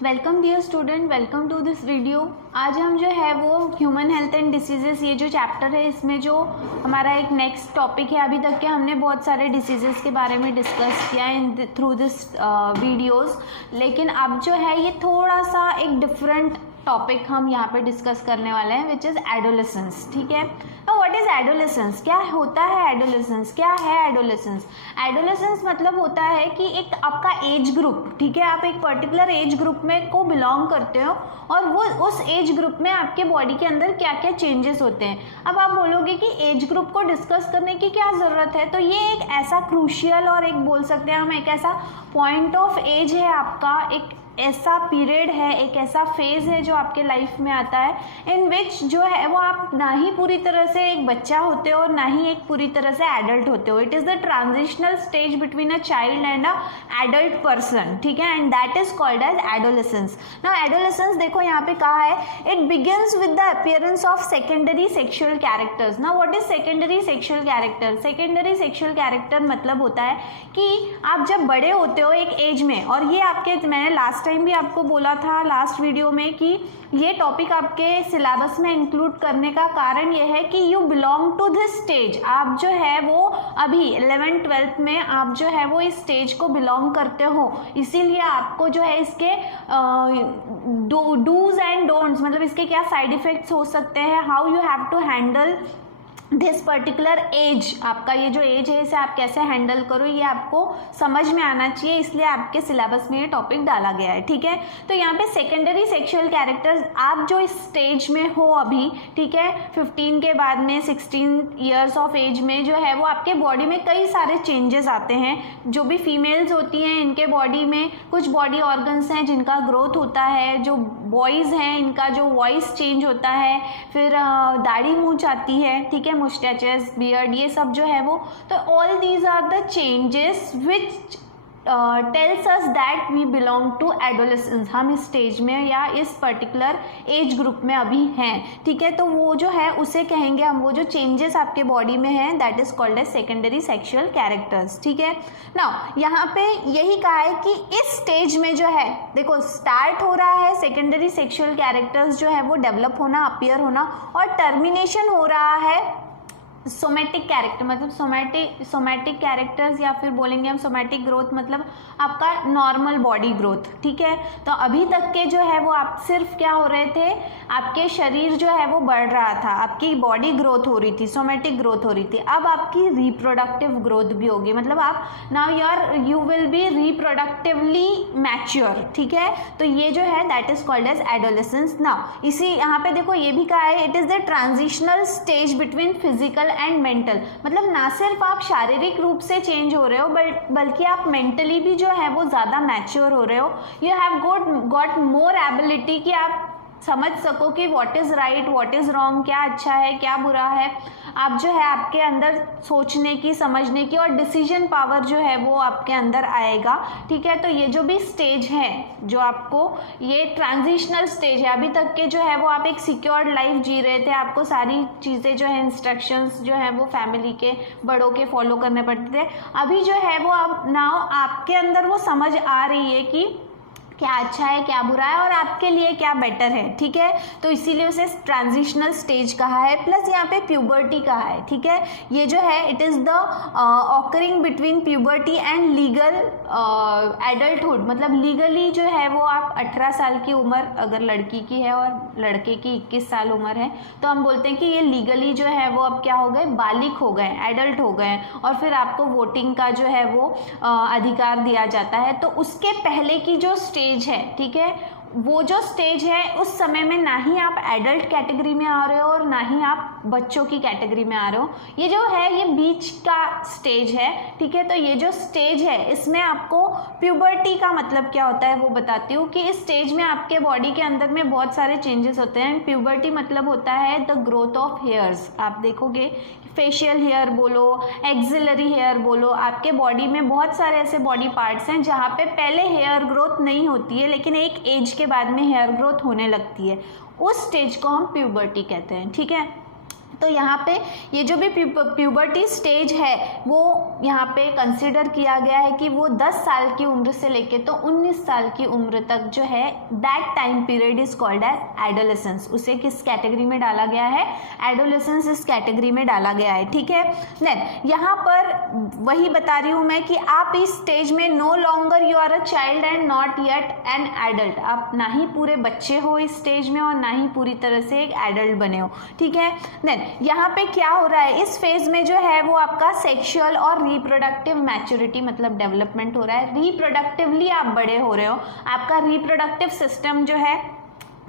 Welcome dear student, welcome to this video. आज हम जो है वो ह्यूमन हेल्थ एंड डिसीजेस, ये जो चैप्टर है इसमें जो हमारा एक नेक्स्ट टॉपिक है। अभी तक के हमने बहुत सारे डिसीजेस के बारे में डिस्कस किया इन थ्रू दिस वीडियोस, लेकिन अब जो है ये थोड़ा सा एक डिफरेंट टॉपिक हम यहाँ पे डिस्कस करने वाले हैं, विच इज़ एडोलेसेंस। ठीक है, तो व्हाट इज़ एडोलेसेंस, क्या होता है एडोलेसेंस, क्या है एडोलेसेंस? एडोलेसेंस मतलब होता है कि एक आपका एज ग्रुप, ठीक है, आप एक पर्टिकुलर एज ग्रुप में को बिलोंग करते हो और वो उस एज ग्रुप में आपके बॉडी के अंदर क्या क्या चेंजेस होते हैं। अब आप बोलोगे कि एज ग्रुप को डिस्कस करने की क्या ज़रूरत है, तो ये एक ऐसा क्रूशियल और एक बोल सकते हैं हम एक ऐसा पॉइंट ऑफ एज है आपका, एक ऐसा पीरियड है, एक ऐसा फेज है जो आपके लाइफ में आता है इन विच जो है वो आप ना ही पूरी तरह से एक बच्चा होते हो और ना ही एक पूरी तरह से एडल्ट होते हो। It is the transitional stage between a child and a adult person, ठीक है, and that is called as adolescence. Now adolescence देखो यहाँ पे कहा है, it begins with the appearance of secondary sexual characters. Now what is secondary sexual character? Secondary sexual character मतलब होता है कि आप जब बड़े होते हो एक एज में, और ये आपके, मैंने लास्ट टाइम भी आपको बोला था लास्ट वीडियो में कि ये टॉपिक आपके सिलेबस में इंक्लूड करने का कारण ये है कि you belong to this stage. आप जो है वो अभी 11th-12th में आप जो है वो इस स्टेज को बिलोंग करते हो, इसीलिए आपको जो है इसके डूज एंड डोंट्स, मतलब इसके क्या साइड इफेक्ट्स हो सकते हैं, how you have to handle this particular age, आपका ये जो एज है इसे आप कैसे हैंडल करो, ये आपको समझ में आना चाहिए, इसलिए आपके सिलेबस में ये टॉपिक डाला गया है। ठीक है, तो यहाँ पे सेकेंडरी सेक्सुअल कैरेक्टर्स, आप जो इस स्टेज में हो अभी, ठीक है, 15 के बाद में 16 ईयर्स ऑफ एज में जो है वो आपके बॉडी में कई सारे चेंजेस आते हैं। जो भी फीमेल्स होती हैं इनके बॉडी में कुछ बॉडी ऑर्गन्स हैं जिनका ग्रोथ होता है, जो बॉयज़ हैं इनका जो वॉइस चेंज होता है, फिर दाढ़ी मूंछ आती है, ठीक है, मुस्टैचेस, बियर्ड, ये सब जो है वो, तो all these are the changes which tells us that we belong to adolescence. हम इस स्टेज में या इस पर्टिकुलर एज ग्रुप में अभी हैं, ठीक है, तो वो जो है उसे कहेंगे हम, वो जो चेंजेस आपके बॉडी में हैं that is called as secondary sexual characters. ठीक है, नाउ यहाँ पे यही कहा है कि इस स्टेज में जो है देखो स्टार्ट हो रहा है सेकेंडरी सेक्सुअल कैरेक्टर्स जो है वो डेवलप होना, अपीयर होना, और टर्मिनेशन हो रहा है सोमैटिक कैरेक्टर, मतलब सोमैटिक कैरेक्टर्स, या फिर बोलेंगे हम सोमैटिक ग्रोथ, मतलब आपका नॉर्मल बॉडी ग्रोथ। ठीक है, तो अभी तक के जो है वो आप सिर्फ क्या हो रहे थे, आपके शरीर जो है वो बढ़ रहा था, आपकी बॉडी ग्रोथ हो रही थी, सोमैटिक ग्रोथ हो रही थी। अब आपकी रिप्रोडक्टिव ग्रोथ भी होगी, मतलब आप now you will be reproductively mature. ठीक है, तो ये जो है that is called as adolescence. Now इसी यहाँ पे देखो ये भी कहा है, it is the transitional stage between physical and mental, मतलब ना सिर्फ आप शारीरिक रूप से चेंज हो रहे हो बल्कि आप मेंटली भी जो है वो ज़्यादा मैच्योर हो रहे हो। You have got more ability कि आप समझ सको कि what is right, what is wrong, क्या अच्छा है क्या बुरा है। आप जो है आपके अंदर सोचने की, समझने की और डिसीजन पावर जो है वो आपके अंदर आएगा। ठीक है, तो ये जो भी स्टेज है जो आपको, ये ट्रांजिशनल स्टेज है। अभी तक के जो है वो आप एक सिक्योर्ड लाइफ जी रहे थे, आपको सारी चीज़ें जो है इंस्ट्रक्शंस जो है वो फैमिली के बड़ों के फॉलो करने पड़ते थे। अभी जो है वो अब नाउ आपके अंदर वो समझ आ रही है कि क्या अच्छा है क्या बुरा है और आपके लिए क्या बेटर है। ठीक है, तो इसीलिए उसे ट्रांजिशनल स्टेज कहा है। प्लस यहाँ पे प्यूबर्टी कहा है। ठीक है, ये जो है it is the occurring between puberty and legal adulthood, मतलब लीगली जो है वो आप 18 साल की उम्र अगर लड़की की है और लड़के की 21 साल उम्र है, तो हम बोलते हैं कि ये लीगली जो है वो अब क्या हो गए, बालिग हो गए, एडल्ट हो गए, और फिर आपको वोटिंग का जो है वो अधिकार दिया जाता है। तो उसके पहले की जो स्टेज है, ठीक है, वो जो स्टेज है उस समय में ना ही आप एडल्ट कैटेगरी में आ रहे हो और ना ही आप बच्चों की कैटेगरी में आ रहे हो। ये जो है ये बीच का स्टेज है। ठीक है, तो ये जो स्टेज है इसमें आपको प्यूबर्टी का मतलब क्या होता है वो बताती हूँ कि इस स्टेज में आपके बॉडी के अंदर में बहुत सारे चेंजेस होते हैं। प्यूबर्टी मतलब होता है द ग्रोथ ऑफ हेयर्स। आप देखोगे फेशियल हेयर बोलो, एक्सिलरी हेयर बोलो, आपके बॉडी में बहुत सारे ऐसे बॉडी पार्ट्स हैं जहाँ पे पहले हेयर ग्रोथ नहीं होती है लेकिन एक एज के बाद में हेयर ग्रोथ होने लगती है। उस स्टेज को हम प्यूबर्टी कहते हैं। ठीक है, तो यहाँ पे ये जो भी प्यूबर्टी स्टेज है वो यहाँ पे कंसिडर किया गया है कि वो 10 साल की उम्र से लेके तो 19 साल की उम्र तक जो है that time period is called as adolescence. उसे किस कैटेगरी में डाला गया है? एडोलेसेंस इस कैटेगरी में डाला गया है, ठीक है। देन यहाँ पर वही बता रही हूँ मैं कि आप इस स्टेज में no longer you are a child and not yet an adult, आप ना ही पूरे बच्चे हो इस स्टेज में और ना ही पूरी तरह से एक एडल्ट बने हो, ठीक है। देन यहाँ पे क्या हो रहा है, इस फेज में जो है वो आपका सेक्सुअल और रिप्रोडक्टिव मैच्योरिटी मतलब डेवलपमेंट हो रहा है। रिप्रोडक्टिवली आप बड़े हो रहे हो, आपका रिप्रोडक्टिव सिस्टम जो है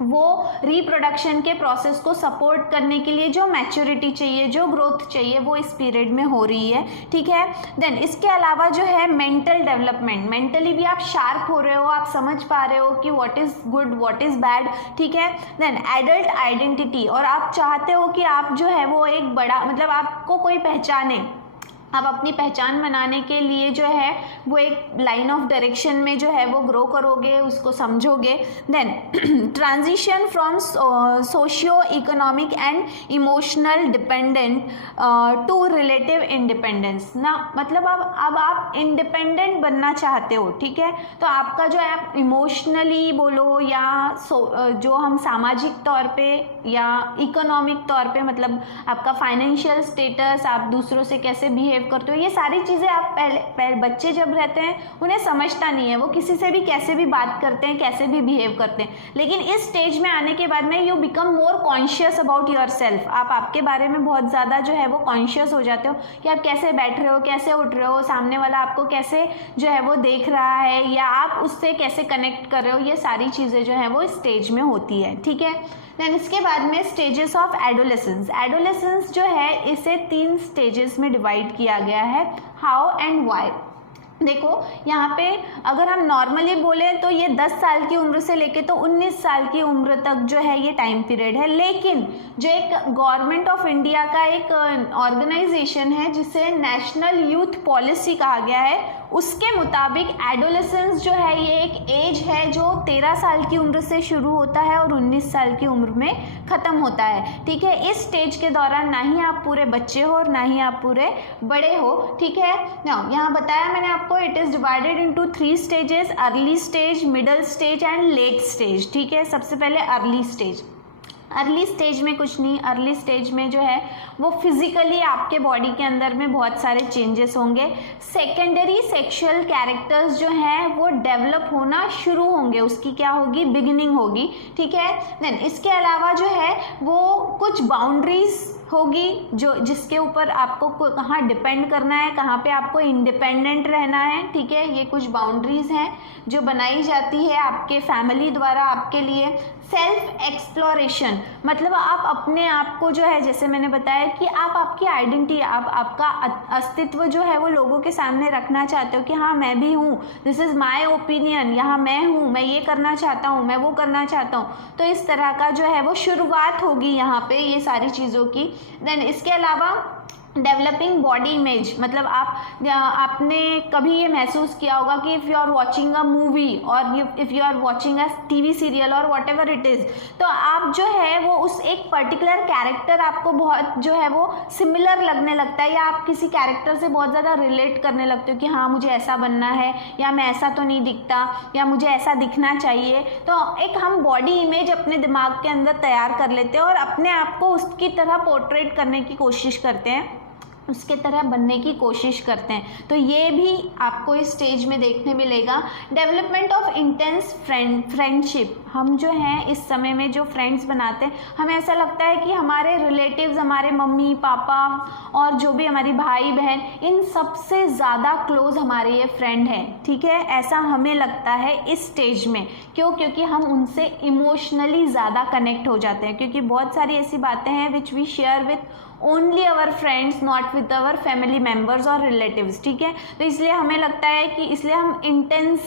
वो रिप्रोडक्शन के प्रोसेस को सपोर्ट करने के लिए जो मैच्योरिटी चाहिए, जो ग्रोथ चाहिए, वो इस पीरियड में हो रही है, ठीक है। देन इसके अलावा जो है मेंटल डेवलपमेंट, मेंटली भी आप शार्प हो रहे हो, आप समझ पा रहे हो कि what is good what is bad, ठीक है। देन एडल्ट आइडेंटिटी, और आप चाहते हो कि आप जो है वो एक बड़ा मतलब आपको कोई पहचाने, आप अपनी पहचान बनाने के लिए जो है वो एक लाइन ऑफ डायरेक्शन में जो है वो ग्रो करोगे, उसको समझोगे। Then transition from socio economic and emotional dependent to relative independence ना, मतलब अब आप इंडिपेंडेंट बनना चाहते हो, ठीक है। तो आपका जो है आप इमोशनली बोलो या जो हम सामाजिक तौर पे या इकोनॉमिक तौर पे मतलब आपका फाइनेंशियल स्टेटस, आप दूसरों से कैसे बिहेव करते हो, ये सारी चीज़ें आप पहले बच्चे जब रहते हैं उन्हें समझता नहीं है, वो किसी से भी कैसे भी बात करते हैं, कैसे भी बिहेव करते हैं। लेकिन इस स्टेज में आने के बाद में you become more conscious about your self, आप आपके बारे में बहुत ज़्यादा जो है वो कॉन्शियस हो जाते हो कि आप कैसे बैठ रहे हो, कैसे उठ रहे हो, सामने वाला आपको कैसे जो है वो देख रहा है या आप उससे कैसे कनेक्ट कर रहे हो, ये सारी चीज़ें जो है वो स्टेज में होती है, ठीक है। देन इसके बाद में स्टेजेस ऑफ एडोलेसेंस, एडोलेसेंस जो है इसे 3 स्टेजेस में डिवाइड किया गया है, हाउ एंड व्हाई। देखो यहाँ पे अगर हम नॉर्मली बोले तो ये 10 साल की उम्र से लेके तो 19 साल की उम्र तक जो है ये टाइम पीरियड है, लेकिन जो एक गवर्नमेंट ऑफ इंडिया का एक ऑर्गेनाइजेशन है जिसे नेशनल यूथ पॉलिसी कहा गया है, उसके मुताबिक एडोलेसेंस जो है ये एक एज है जो 13 साल की उम्र से शुरू होता है और 19 साल की उम्र में ख़त्म होता है, ठीक है। इस स्टेज के दौरान ना ही आप पूरे बच्चे हो और ना ही आप पूरे बड़े हो, ठीक है। यहाँ बताया मैंने आपको it is divided into 3 stages, early stage, middle stage and let stage, ठीक है। सबसे पहले अर्ली स्टेज, अर्ली स्टेज में कुछ नहीं, अर्ली स्टेज में जो है वो फिजिकली आपके बॉडी के अंदर में बहुत सारे चेंजेस होंगे, सेकेंडरी सेक्सुअल कैरेक्टर्स जो हैं वो डेवलप होना शुरू होंगे, उसकी क्या होगी, बिगिनिंग होगी, ठीक है। देन इसके अलावा जो है वो कुछ बाउंड्रीज होगी जो जिसके ऊपर आपको कहाँ डिपेंड करना है, कहाँ पे आपको इंडिपेंडेंट रहना है, ठीक है। ये कुछ बाउंड्रीज हैं जो बनाई जाती है आपके फैमिली द्वारा आपके लिए। सेल्फ एक्सप्लोरेशन मतलब आप अपने आप को जो है, जैसे मैंने बताया कि आप आपकी आइडेंटिटी, आप आपका अस्तित्व जो है वो लोगों के सामने रखना चाहते हो कि हाँ मैं भी हूँ, दिस इज़ माय ओपिनियन, यहाँ मैं हूँ, मैं ये करना चाहता हूँ, मैं वो करना चाहता हूँ। तो इस तरह का जो है वो शुरुआत होगी यहाँ पे ये सारी चीज़ों की। देन इसके अलावा डेवलपिंग बॉडी इमेज मतलब आपने कभी ये महसूस किया होगा कि if you are watching a movie और if you are watching a TV serial और वॉट एवर इट इज़, तो आप जो है वो उस एक पर्टिकुलर कैरेक्टर आपको बहुत जो है वो सिमिलर लगने लगता है, या आप किसी कैरेक्टर से बहुत ज़्यादा रिलेट करने लगते हो कि हाँ मुझे ऐसा बनना है, या मैं ऐसा तो नहीं दिखता, या मुझे ऐसा दिखना चाहिए। तो एक हम बॉडी इमेज अपने दिमाग के अंदर तैयार कर लेते हैं और अपने आप को उसकी तरह पोर्ट्रेट करने की कोशिश करते हैं, उसके तरह बनने की कोशिश करते हैं। तो ये भी आपको इस स्टेज में देखने मिलेगा। डेवलपमेंट ऑफ इंटेंस फ्रेंडशिप, हम जो हैं इस समय में जो फ्रेंड्स बनाते हैं, हमें ऐसा लगता है कि हमारे रिलेटिव्स, हमारे मम्मी पापा और जो भी हमारी भाई बहन, इन सबसे ज़्यादा क्लोज हमारे ये फ्रेंड हैं, ठीक है। ऐसा हमें लगता है इस स्टेज में, क्यों? क्योंकि हम उनसे इमोशनली ज़्यादा कनेक्ट हो जाते हैं, क्योंकि बहुत सारी ऐसी बातें हैं which we share with only our friends, not with our family members और रिलेटिव्स, ठीक है। तो इसलिए हमें लगता है कि इसलिए हम इंटेंस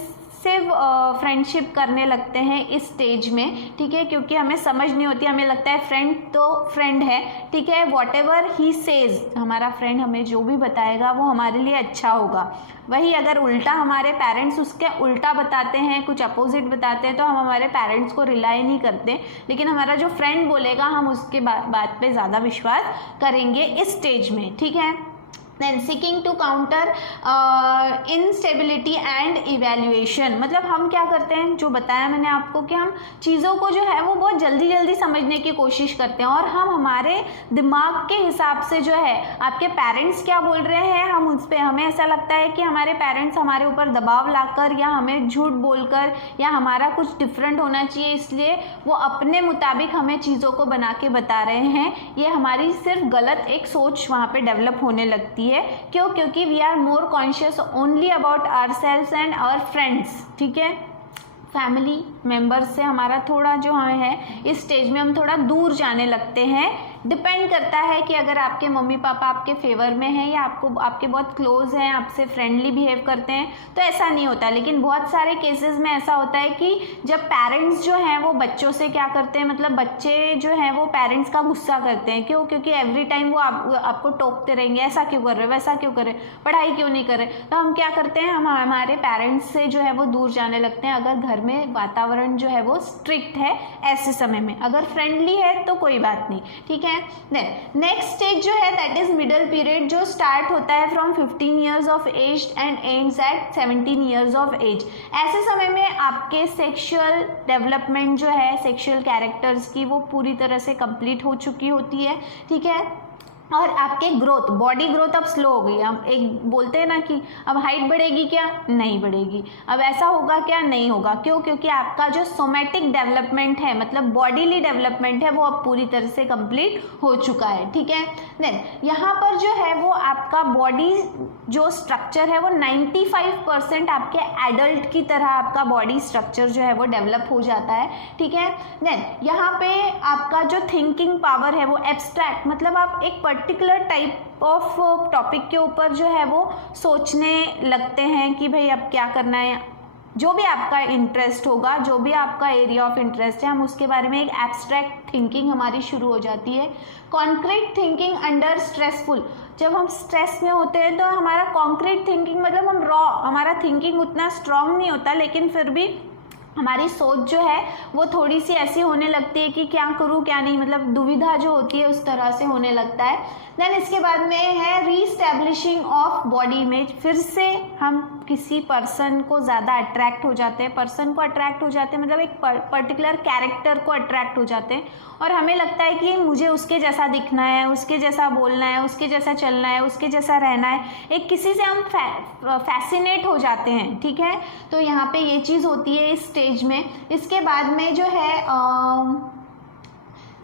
एक्सक्लूसिव फ्रेंडशिप करने लगते हैं इस स्टेज में, ठीक है, क्योंकि हमें समझ नहीं होती, हमें लगता है फ्रेंड तो फ्रेंड है, ठीक है, वॉट एवर ही सेज, हमारा फ्रेंड हमें जो भी बताएगा वो हमारे लिए अच्छा होगा। वही अगर उल्टा हमारे पेरेंट्स उसके उल्टा बताते हैं, कुछ अपोजिट बताते हैं, तो हम हमारे पेरेंट्स को रिलाई नहीं करते, लेकिन हमारा जो फ्रेंड बोलेगा हम उसके बात पे ज़्यादा विश्वास करेंगे इस स्टेज में, ठीक है। Then seeking to counter instability and evaluation, मतलब हम क्या करते हैं, जो बताया मैंने आपको कि हम चीज़ों को जो है वो बहुत जल्दी जल्दी समझने की कोशिश करते हैं, और हम हमारे दिमाग के हिसाब से जो है आपके पेरेंट्स क्या बोल रहे हैं हम उस पर, हमें ऐसा लगता है कि हमारे पेरेंट्स हमारे ऊपर दबाव लाकर या हमें झूठ बोलकर या हमारा कुछ डिफरेंट होना चाहिए इसलिए वो अपने मुताबिक हमें चीज़ों को बना के बता रहे हैं, ये हमारी सिर्फ गलत एक सोच वहाँ पे डेवलप होने लगती है। क्यों? क्योंकि we are more conscious only about ourselves and our friends, ठीक है। फैमिली मेंबर्स से हमारा थोड़ा जो है इस स्टेज में हम थोड़ा दूर जाने लगते हैं। डिपेंड करता है कि अगर आपके मम्मी पापा आपके फेवर में हैं या आपके बहुत क्लोज हैं, आपसे फ्रेंडली बिहेव करते हैं, तो ऐसा नहीं होता। लेकिन बहुत सारे केसेस में ऐसा होता है कि जब पेरेंट्स जो हैं वो बच्चों से क्या करते हैं, मतलब बच्चे जो हैं वो पेरेंट्स का गुस्सा करते हैं। क्यों? क्योंकि एवरी टाइम वो आपको टोकते रहेंगे, ऐसा क्यों कर रहे हो, वैसा क्यों कर रहे, पढ़ाई क्यों नहीं कर रहे। तो हम क्या करते हैं, हम हमारे पेरेंट्स से जो है वो दूर जाने लगते हैं। अगर घर में वातावरण जो है वो स्ट्रिक्ट है ऐसे समय में, अगर फ्रेंडली है तो कोई बात नहीं, ठीक है। नेक्स्ट स्टेज जो है दैट इज मिडल पीरियड, जो स्टार्ट होता है from 15 years of age and ends at 17 years of age. ऐसे समय में आपके सेक्सुअल डेवलपमेंट जो है, सेक्सुअल कैरेक्टर्स की, वो पूरी तरह से कंप्लीट हो चुकी होती है, ठीक है। और आपके ग्रोथ, बॉडी ग्रोथ अब स्लो हो गई। हम एक बोलते हैं ना कि अब हाइट बढ़ेगी क्या, नहीं बढ़ेगी, अब ऐसा होगा क्या, नहीं होगा। क्यों? क्योंकि आपका जो सोमैटिक डेवलपमेंट है, मतलब बॉडीली डेवलपमेंट है, वो अब पूरी तरह से कंप्लीट हो चुका है, ठीक है। देन यहाँ पर जो है वो आपका बॉडी जो स्ट्रक्चर है वो 95% आपके एडल्ट की तरह आपका बॉडी स्ट्रक्चर जो है वो डेवलप हो जाता है, ठीक है। देन यहाँ पे आपका जो थिंकिंग पावर है वो एब्स्ट्रैक्ट, मतलब आप एक पर्टिकुलर टाइप ऑफ टॉपिक के ऊपर जो है वो सोचने लगते हैं कि भाई अब क्या करना है। जो भी आपका इंटरेस्ट होगा, जो भी आपका एरिया ऑफ इंटरेस्ट है, हम उसके बारे में एक एब्स्ट्रैक्ट थिंकिंग हमारी शुरू हो जाती है। कॉन्क्रीट थिंकिंग अंडर स्ट्रेसफुल, जब हम स्ट्रेस में होते हैं तो हमारा कॉन्क्रीट थिंकिंग, मतलब हम रॉ, हमारा थिंकिंग उतना स्ट्रांग नहीं होता, लेकिन फिर भी हमारी सोच जो है वो थोड़ी सी ऐसी होने लगती है कि क्या करूँ क्या नहीं, मतलब दुविधा जो होती है उस तरह से होने लगता है। देन इसके बाद में है रीस्टैब्लिशिंग ऑफ बॉडी इमेज। फिर से हम किसी पर्सन को ज़्यादा अट्रैक्ट हो जाते हैं, पर्सन को अट्रैक्ट हो जाते हैं, मतलब एक पर्टिकुलर कैरेक्टर को अट्रैक्ट हो जाते हैं, और हमें लगता है कि मुझे उसके जैसा दिखना है, उसके जैसा बोलना है, उसके जैसा चलना है, उसके जैसा रहना है। एक किसी से हम फैसिनेट हो जाते हैं, ठीक है। तो यहाँ पे ये चीज़ होती है इस स्टेज में। इसके बाद में जो है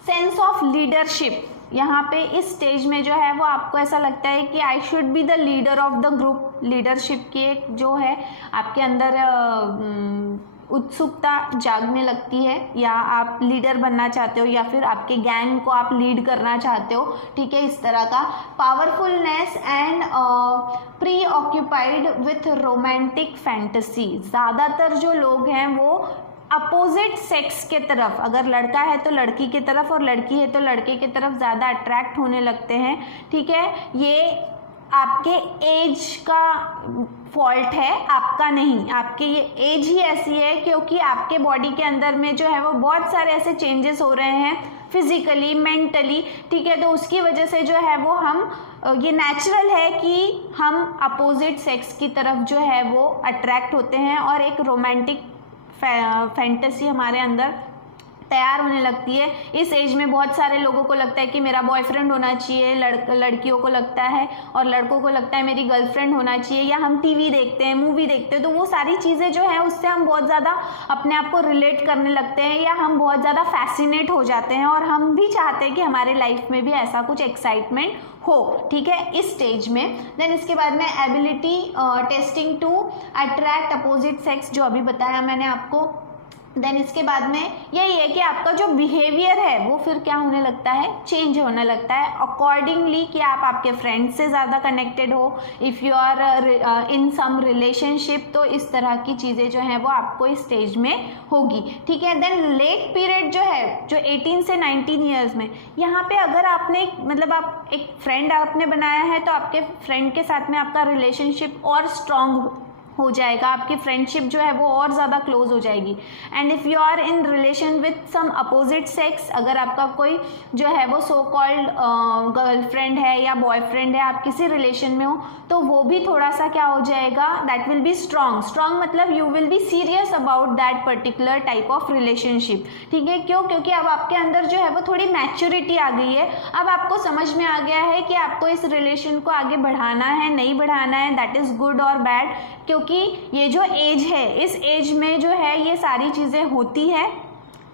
सेंस ऑफ लीडरशिप, यहाँ पे इस स्टेज में जो है वो आपको ऐसा लगता है कि I should be the leader of the group. Leadership की एक जो है आपके अंदर उत्सुकता जागने लगती है, या आप लीडर बनना चाहते हो, या फिर आपके गैंग को आप लीड करना चाहते हो, ठीक है, इस तरह का। पावरफुलनेस एंड प्री ऑक्यूपाइड विथ रोमांटिक फैंटेसी, ज़्यादातर जो लोग हैं वो अपोजिट सेक्स के तरफ, अगर लड़का है तो लड़की की तरफ और लड़की है तो लड़के की तरफ ज़्यादा अट्रैक्ट होने लगते हैं, ठीक है। ये आपके एज का फॉल्ट है, आपका नहीं, आपके ये एज ही ऐसी है क्योंकि आपके बॉडी के अंदर में जो है वो बहुत सारे ऐसे चेंजेस हो रहे हैं फिजिकली, मेंटली, ठीक है। तो उसकी वजह से जो है वो हम, ये नेचुरल है कि हम अपोजिट सेक्स की तरफ जो है वो अट्रैक्ट होते हैं, और एक रोमांटिक फैंटेसी हमारे अंदर तैयार होने लगती है। इस एज में बहुत सारे लोगों को लगता है कि मेरा बॉयफ्रेंड होना चाहिए, लड़कियों को लगता है, और लड़कों को लगता है मेरी गर्लफ्रेंड होना चाहिए, या हम टीवी देखते हैं, मूवी देखते हैं, तो वो सारी चीज़ें जो हैं उससे हम बहुत ज़्यादा अपने आप को रिलेट करने लगते हैं, या हम बहुत ज़्यादा फैसिनेट हो जाते हैं, और हम भी चाहते हैं कि हमारे लाइफ में भी ऐसा कुछ एक्साइटमेंट हो, ठीक है, इस स्टेज में। देन इसके बाद में ability testing to attract opposite sex, जो अभी बताया मैंने आपको। देन इसके बाद में यही है कि आपका जो बिहेवियर है वो फिर क्या होने लगता है, चेंज होने लगता है अकॉर्डिंगली, कि आप आपके फ्रेंड से ज़्यादा कनेक्टेड हो, if you are in some relationship, तो इस तरह की चीज़ें जो हैं वो आपको इस स्टेज में होगी, ठीक है। देन लेट पीरियड जो है, जो 18 से 19 ईयर्स में, यहाँ पे अगर आपने मतलब आप एक फ्रेंड आपने बनाया है तो आपके फ्रेंड के साथ में आपका रिलेशनशिप और स्ट्रॉन्ग हो जाएगा, आपकी फ्रेंडशिप जो है वो और ज़्यादा क्लोज हो जाएगी। And if you are in relation with some opposite sex, अगर आपका कोई जो है वो सो कॉल्ड गर्लफ्रेंड है या बॉयफ्रेंड है, आप किसी रिलेशन में हो, तो वो भी थोड़ा सा क्या हो जाएगा, that will be strong. Strong मतलब you will be serious about that particular type of relationship, ठीक है। क्यों? क्योंकि अब आपके अंदर जो है वो थोड़ी मैच्योरिटी आ गई है, अब आपको समझ में आ गया है कि आपको इस रिलेशन को आगे बढ़ाना है, नहीं बढ़ाना है, दैट इज़ गुड और बैड। क्योंकि ये जो एज है, इस एज में जो है ये सारी चीज़ें होती है,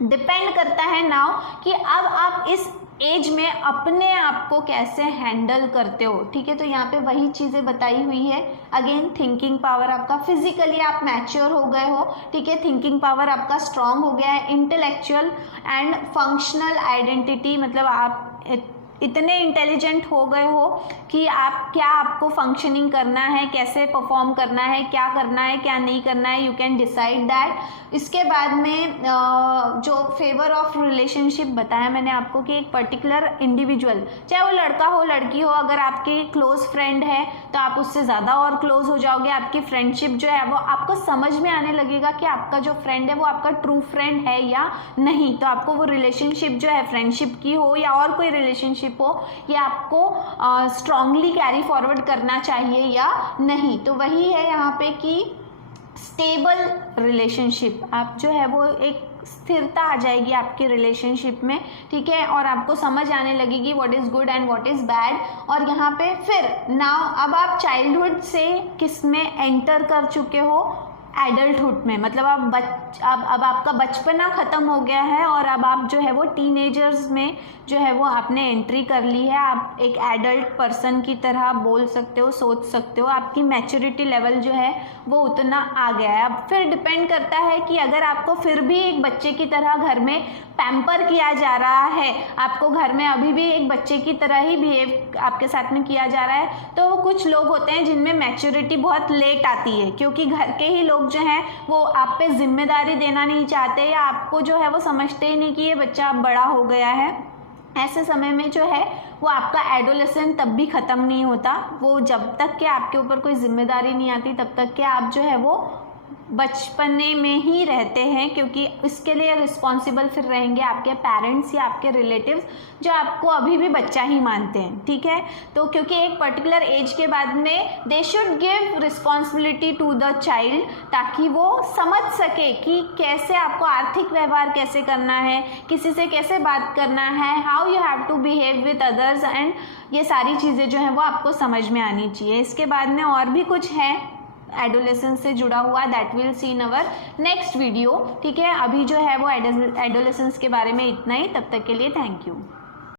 डिपेंड करता है नाउ कि अब आप इस एज में अपने आप को कैसे हैंडल करते हो, ठीक है। तो यहाँ पे वही चीज़ें बताई हुई है। अगेन थिंकिंग पावर आपका, फिजिकली आप मैच्योर हो गए हो, ठीक है, थिंकिंग पावर आपका स्ट्रांग हो गया है, इंटेलेक्चुअल एंड फंक्शनल आइडेंटिटी, मतलब आप इतने इंटेलिजेंट हो गए हो कि आप क्या आपको फंक्शनिंग करना है, कैसे परफॉर्म करना है, क्या करना है, क्या नहीं करना है, यू कैन डिसाइड दैट। इसके बाद में जो फेवर ऑफ रिलेशनशिप बताया मैंने आपको कि एक पर्टिकुलर इंडिविजुअल, चाहे वो लड़का हो लड़की हो, अगर आपकी क्लोज फ्रेंड है तो आप उससे ज़्यादा और क्लोज हो जाओगे, आपकी फ्रेंडशिप जो है वो आपको समझ में आने लगेगा कि आपका जो फ्रेंड है वो आपका ट्रू फ्रेंड है या नहीं। तो आपको वो रिलेशनशिप जो है, फ्रेंडशिप की हो या और कोई रिलेशनशिप हो, ये आपको स्ट्रांगली कैरी फॉरवर्ड करना चाहिए या नहीं। तो वही है यहाँ पे कि स्टेबल रिलेशनशिप, आप जो है वो एक स्थिरता आ जाएगी आपकी रिलेशनशिप में, ठीक है, और आपको समझ आने लगेगी what is good and what is bad. और यहाँ पे फिर नाउ अब आप चाइल्डहुड से किस में एंटर कर चुके हो, एडल्टहुड में, मतलब अब आपका बचपना ख़त्म हो गया है और अब आप जो है वो टीनेजर्स में जो है वो आपने एंट्री कर ली है। आप एक एडल्ट पर्सन की तरह बोल सकते हो, सोच सकते हो, आपकी मैच्योरिटी लेवल जो है वो उतना आ गया है। अब फिर डिपेंड करता है कि अगर आपको फिर भी एक बच्चे की तरह घर में पैम्पर किया जा रहा है, आपको घर में अभी भी एक बच्चे की तरह ही बिहेव आपके साथ में किया जा रहा है, तो वो कुछ लोग होते हैं जिनमें मैच्योरिटी बहुत लेट आती है, क्योंकि घर के ही लोग जो हैं वो आप पे जिम्मेदारी देना नहीं चाहते, या आपको जो है वो समझते ही नहीं कि ये बच्चा अब बड़ा हो गया है। ऐसे समय में जो है वो आपका एडोलेसेंट तब भी ख़त्म नहीं होता, वो जब तक कि आपके ऊपर कोई जिम्मेदारी नहीं आती तब तक कि आप जो है वो बचपने में ही रहते हैं, क्योंकि इसके लिए रिस्पॉन्सिबल फिर रहेंगे आपके पेरेंट्स या आपके रिलेटिव्स जो आपको अभी भी बच्चा ही मानते हैं, ठीक है। तो क्योंकि एक पर्टिकुलर एज के बाद में they should give responsibility to the child, ताकि वो समझ सके कि कैसे आपको आर्थिक व्यवहार कैसे करना है, किसी से कैसे बात करना है, how you have to behave with others, and ये सारी चीज़ें जो हैं वो आपको समझ में आनी चाहिए। इसके बाद में और भी कुछ है एडोलेसेंस से जुड़ा हुआ, that will see in our next video, ठीक है। अभी जो है वो एडोलेसेंस के बारे में इतना ही, तब तक के लिए थैंक यू।